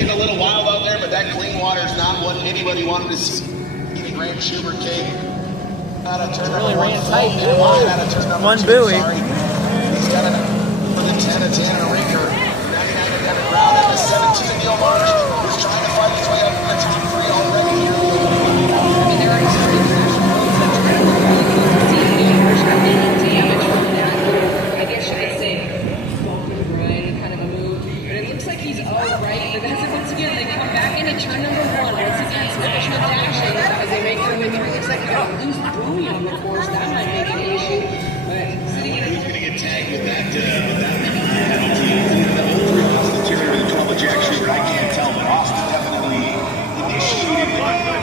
getting a little wild out there, but that clean water is not what anybody wanted to see. Grant Schubert came out of turn number one. One buoy. He's got it for the 10 of Tanner Rinker. 99 to Devin Brown and the 17 of Neil Marsh. Who's trying to fight his way up from the top three already here. I mean, there are extreme fashion modes that try to see Neil Marsh not making damage from that. I guess you could say right, kind of a move. But it looks like he's all right. But that's it once again. They come back into turn number one. Once again, some additional dashing as they make their way through. Looks like they're going to lose buoy on the course. That might make an issue. But sitting in who's going to get tagged with that penalty? The whole three off the interior of the 12 of Jack Schubert. I can't tell, but Austin definitely initiated it. Look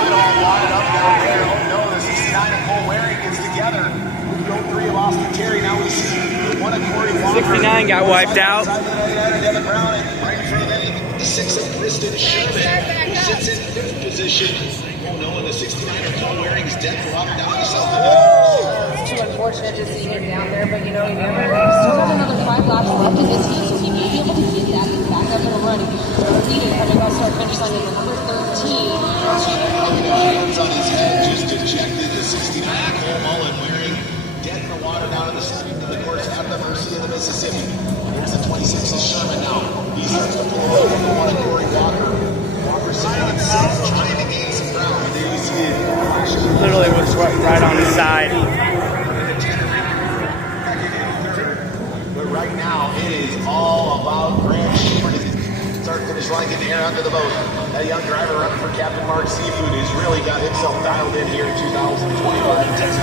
at all wadded up down there. Oh no, the 69 of Cole Waring gets together with the 03 of Austin Terry. Now we see one of Corey Walker. 69 got wiped out. Devin Brown, and right in front of them, the 6 of Kristen Sherman, who sits in fifth position. Oh no, and the 69er Cole Waring's dead for up down to South. It's too unfortunate to see him down there, but you know, remember, he's still got another 5 laps left in this heat, so he may be able to get that back up and running. Needed coming off start finish line in the number 13. Hands on his head, just dejected. The 69 Cole Mullen Waring dead in the water down in the street of the course at the mercy of the Mississippi. Here's the 26 of Sherman now. He starts to pull over the one of Corey Walker. Walker sitting in 6th, trying to gain some ground. There you see it. Literally was right on his side. But right now, it is all about Grant Schubert. Start finish line, getting air under the boat. That young driver running for Captain Mark Seafood has really got himself dialed in here in 2025 in Texas.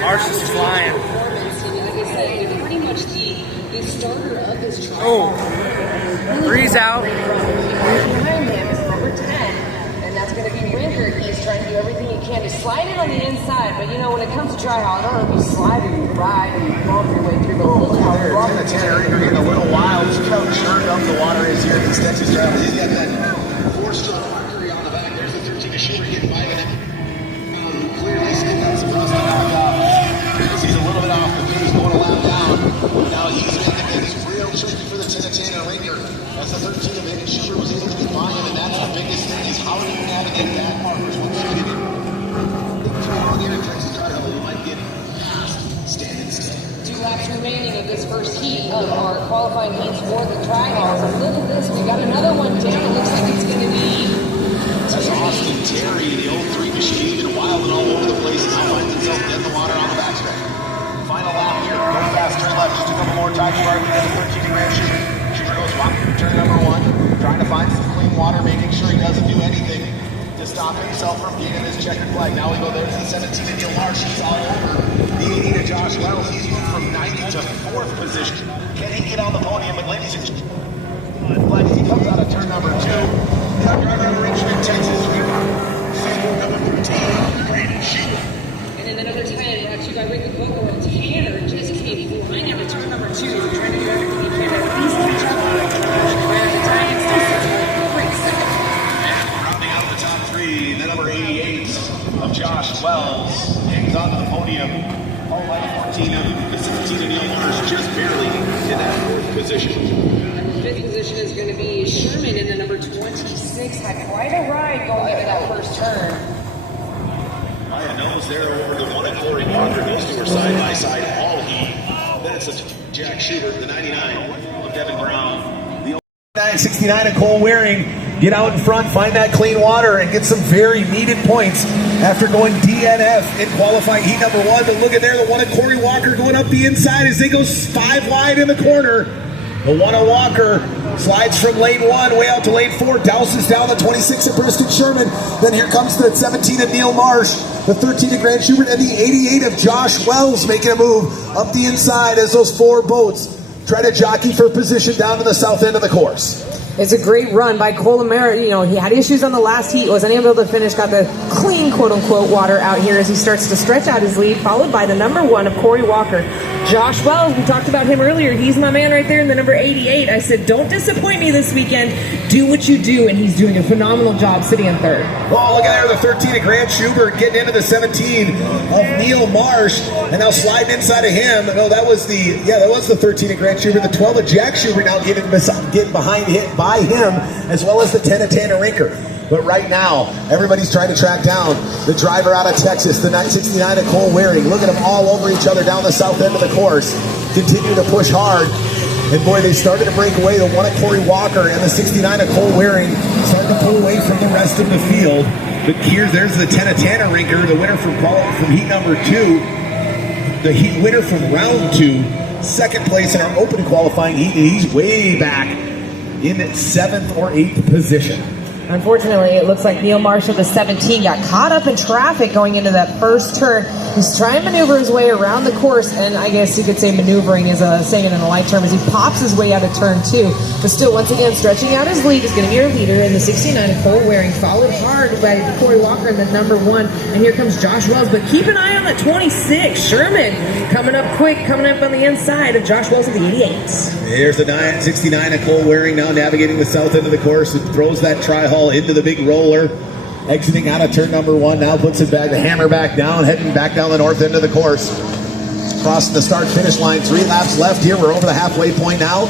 Marsh is flying. Like I said, they're pretty much the starter of this trial. Oh, three's out. Behind him is number 10, and that's going to be Rinker. He's trying to do everything he can to slide it on the inside, but you know, when it comes to tri hall, I don't know if you slide or you ride or you bump your way through, but look how rough the Tanner Rinker getting a little wild. Look how churned up the water is here at this Texas Trail. He's got that 4-stroke Mercury on the back. There's the 13 of Schubert getting by with it. Clearly still got some rust to knock off. He's a little bit off the pace, going a lap down. Now he's making things real tricky for the 10 of Tanner Rinker. As the 13 of Evan Schubert was able to get by him, and that's the biggest thing is how do you navigate that markers once you get in. On the Texas Trail, you might get past standing still. 2 laps remaining of this first heat of our qualifying heats for the tri-halls. And look at this, we got another one down. It looks like it's going to be That's Austin Terry, the 03 machine, and wilding all over the place. Now finds himself dead in the water on the backstretch. Final lap here. Go fast, turn left, just a couple more times. Before we get the 13 Grant Schubert. Schubert goes walking through turn number 1, trying to find some clean water, making sure he doesn't do anything to stop himself from gaining his checkered flag. Now we go there to the 17 of Neil Marsh. He's all over. The 18 of Josh Wells. He's moved from 90 to 4th position. Can he get on the podium? But ladies and gentlemen, he comes out of turn number 2. Young driver in Richmond, Texas. Number 13, Grant Schubert. And then another 10, actually by Ricky Bogle and Tanner just came flying into turn number 2, trying to do everything he can to at least catch up. Where the time is still great second. And rounding out the top 3, the number 88 of Josh Wells hangs on to the podium. All by 14 of the 16 of Neil Marsh, just barely in that 4th position. The 5th position is going to be Sherman in the number 26. Had quite a ride going into that first turn. Maya knows there over the one of Corey Walker. Those two are side by side all heat. Then it's the Jack Schubert, the 99 of Devin Brown. The 69 of Cole Waring. Get out in front, find that clean water, and get some very needed points after going DNF in qualifying heat number 1. But look at there, the one of Corey Walker going up the inside as they go 5 wide in the corner. The one of Walker slides from lane 1 way out to lane 4, douses down the 26 of Preston Sherman. Then here comes the 17 of Neil Marsh, the 13 of Grant Schubert, and the 88 of Josh Wells making a move up the inside as those 4 boats try to jockey for position down to the south end of the course. It's a great run by Colomero. You know, he had issues on the last heat, wasn't able to finish, got the clean, quote-unquote, water out here as he starts to stretch out his lead, followed by the number 1 of Corey Walker. Josh Wells, we talked about him earlier. He's my man right there in the number 88. I said, don't disappoint me this weekend. Do what you do, and he's doing a phenomenal job sitting in third. Oh, look at there, the 13 of Grant Schubert getting into the 17 of Neil Marsh, and now sliding inside of him. No, that was the 13 of Grant Schubert. The 12 of Jack Schubert now getting behind hit by him, as well as the 10 of Tanner Rinker. But right now, everybody's trying to track down the driver out of Texas, the 969 of Cole Waring. Look at them all over each other down the south end of the course. Continue to push hard. And boy, they started to break away. The 1 of Corey Walker and the 69 of Cole Waring starting to pull away from the rest of the field. But there's the 10 of Tanner Rinker, the winner from heat number 2. The heat winner from round 2. Second place in our open qualifying heat. And he's way back in 7th or 8th position. Unfortunately, it looks like Neil Marsh of the 17 got caught up in traffic going into that first turn. He's trying to maneuver his way around the course, and I guess you could say maneuvering is saying it in a light term, as he pops his way out of turn 2. But still, once again, stretching out his lead is going to be our leader in the 69 of Cole Waring, followed hard by Corey Walker in the number 1. And here comes Josh Wells, but keep an eye on the 26. Sherman coming up quick, coming up on the inside of Josh Wells of the 88. Here's the 69 of Cole Waring now navigating the south end of the course. It throws that tri-hull into the big roller. Exiting out of turn number 1, now puts it back, the hammer back down, heading back down the north end of the course. Crossing the start-finish line, 3 laps left here. We're over the halfway point now.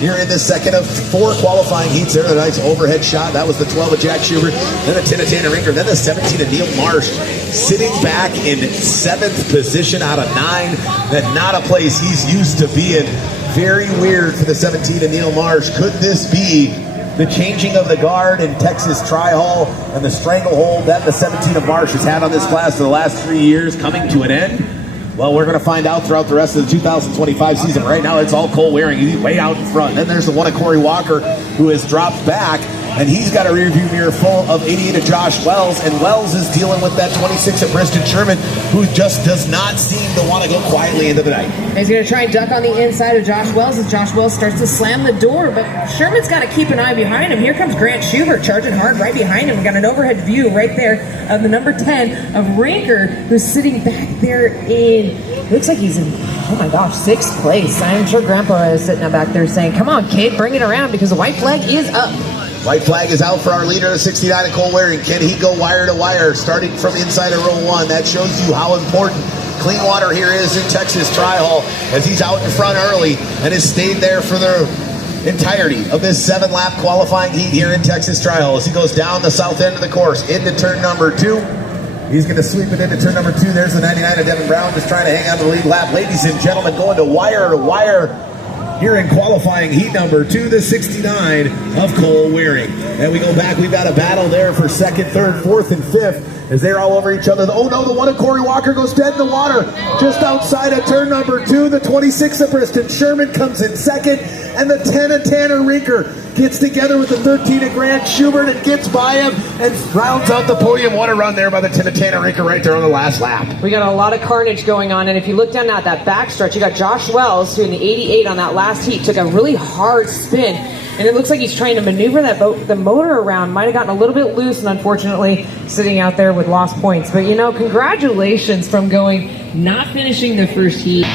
Here in the second of 4 qualifying heats there. The nice overhead shot. That was the 12 of Jack Schubert, then the 10 of Tanner Rinker, then the 17 of Neil Marsh. Sitting back in 7th position out of 9. That not a place he's used to being. Very weird for the 17 of Neil Marsh. Could this be the changing of the guard in Texas Tri-Hall and the stranglehold that the 17 of Marsh has had on this class for the last 3 years coming to an end? Well, we're going to find out throughout the rest of the 2025 season. Right now, it's all Cole Waring. He's way out in front. Then there's the 1 of Corey Walker, who has dropped back, and he's got a rearview mirror full of 88 of Josh Wells, and Wells is dealing with that 26 of Preston Sherman, who just does not seem to want to go quietly into the night. He's going to try and duck on the inside of Josh Wells as Josh Wells starts to slam the door, but Sherman's got to keep an eye behind him. Here comes Grant Schubert charging hard right behind him. We got an overhead view right there of the number 10 of Rinker, who's sitting back there in, looks like he's in, oh my gosh, 6th place. I'm sure Grandpa is sitting back there saying, come on, kid, bring it around, because the white flag is up. White flag is out for our leader, the 69 of Cole Waring. Can he go wire to wire, starting from inside of row 1? That shows you how important clean water here is in Texas Tri-Hall, as he's out in front early and has stayed there for the entirety of this 7-lap qualifying heat here in Texas Tri-Hall. As he goes down the south end of the course into turn number 2. He's going to sweep it into turn number 2. There's the 99 of Devin Brown, just trying to hang on to the lead lap. Ladies and gentlemen, going to wire here in qualifying heat number 2, the 69 of Cole Waring. And we go back, we've got a battle there for 2nd, 3rd, 4th, and 5th, as they're all over each other. Oh no, the 1 of Corey Walker goes dead in the water just outside of turn number 2. The 26 of Preston Sherman comes in 2nd, and the 10 of Tanner Rinker gets together with the 13 of Grant Schubert and gets by him and rounds out the podium. What a run there by the 10 of Tanner Rinker right there on the last lap. We got a lot of carnage going on, and if you look down at that backstretch, you got Josh Wells, who in the 88 on that last heat took a really hard spin, and it looks like he's trying to maneuver the motor around. Might have gotten a little bit loose, and unfortunately sitting out there with lost points. But you know, congratulations from not finishing the first heat.